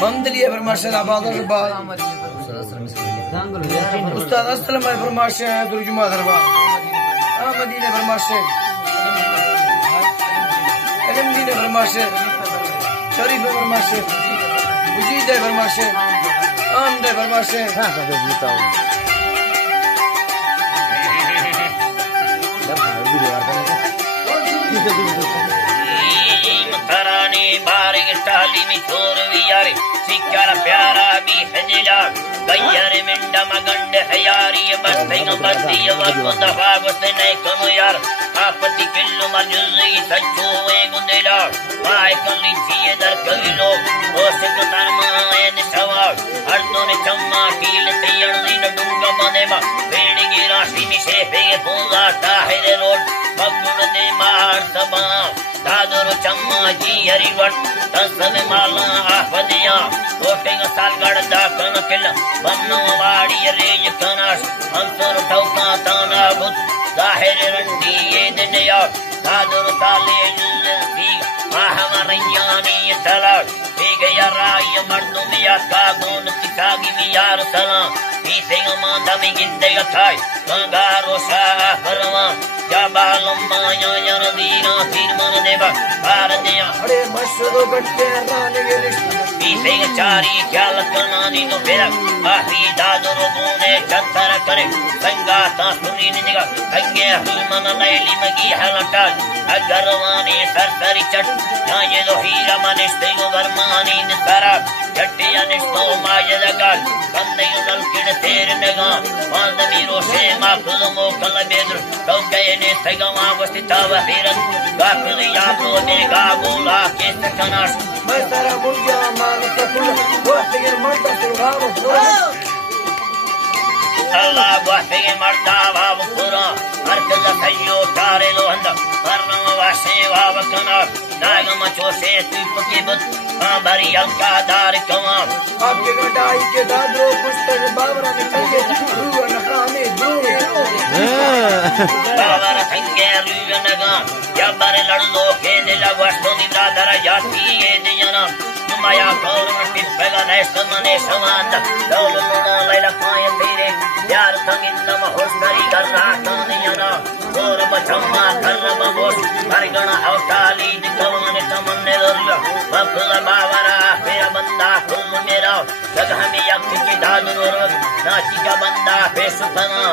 Mamdeliye vermaşen abadır ba. Ustad aslan may vermaşen durcumadır ba. Ahmedine vermaşen. Elimdine vermaşen. Şerife vermaşen. Ucide vermaşen. Amde vermaşen. Ha tabii जीता हूँ. Tarani baring tali mi chorvi yare sikara pyara bi hajla gayyare minda magande hayari bastinga basti wa dafa gusne kanu yar apati killu marjuzi sachu e gundela mai kalli chiye dar kavilo osik tarma en sawa ardone chamma kil tiyardi na dunga manema vedige rashi mi shefe pooga tahire road magud ne mar saba Dadar चम्मा जी हरिवट तस्मे माला आफदिया कोटेग सालगढ़ दाकन किल बन्नो वाड़ी raise कनाश अंतर ठौका ताना बुत जाहिर रंडी ये दिया दादर ताले जुल्सी महावरियानी तलाश ठीक याराय मर्दुमिया का गुण कितागी में यार सला पीसे मांदा में गिंदे गथाई कंगारो शाह फरवा जाबालम माया यरदीना तीन मन देवा भारतिया अरे मशरो गट्टे राने गेले. पीसे चारी ख्याल करनानी नो फेरा आही दादर बोने चंतर करे संगाता सुनी निगा संगे मन लैली मगी हलटा अगरवानी सरसरी चट ना ये दो हीरा मनिष्ठे गो वर्मानी निसरा चट्टी अनिष्ठो मायदगाल कंदे नल किड तेर नगा मानवी रोशे माफुल मोकल बेद्र डोके ने सगमा वस्तिताव हिरन गाफिल याबो ने गाबुला के सकनाश मैं सारा मुर्गा मान सकूं वो तेरे मर्द सुराव Allah buahte marda vav pura arkaza sayo tare lo handa varna vase vav kana dagama chose tuipke but bari alka dar kama आपके गडाई के दादरो पुस्तक बाबरा निकल के रुवन खाने दुए बाबरा संगे रुवनगा याबरे लड़लो के दिला वस्तु निला दर जाती ये दियाना माया कौर टिप्पगा नेस्तमने समांत दौलनो लैला पाए तेरे यार संगिंद महोस्तरी करना कानियाना और बचम्मा करब बोस हरगण अवताली दिखवन तमन्ने दरिया बफला बावरा फेरा बंदा खुल मेरा जग हमें यक्ष की दादुर नाची का बंदा पे सुपना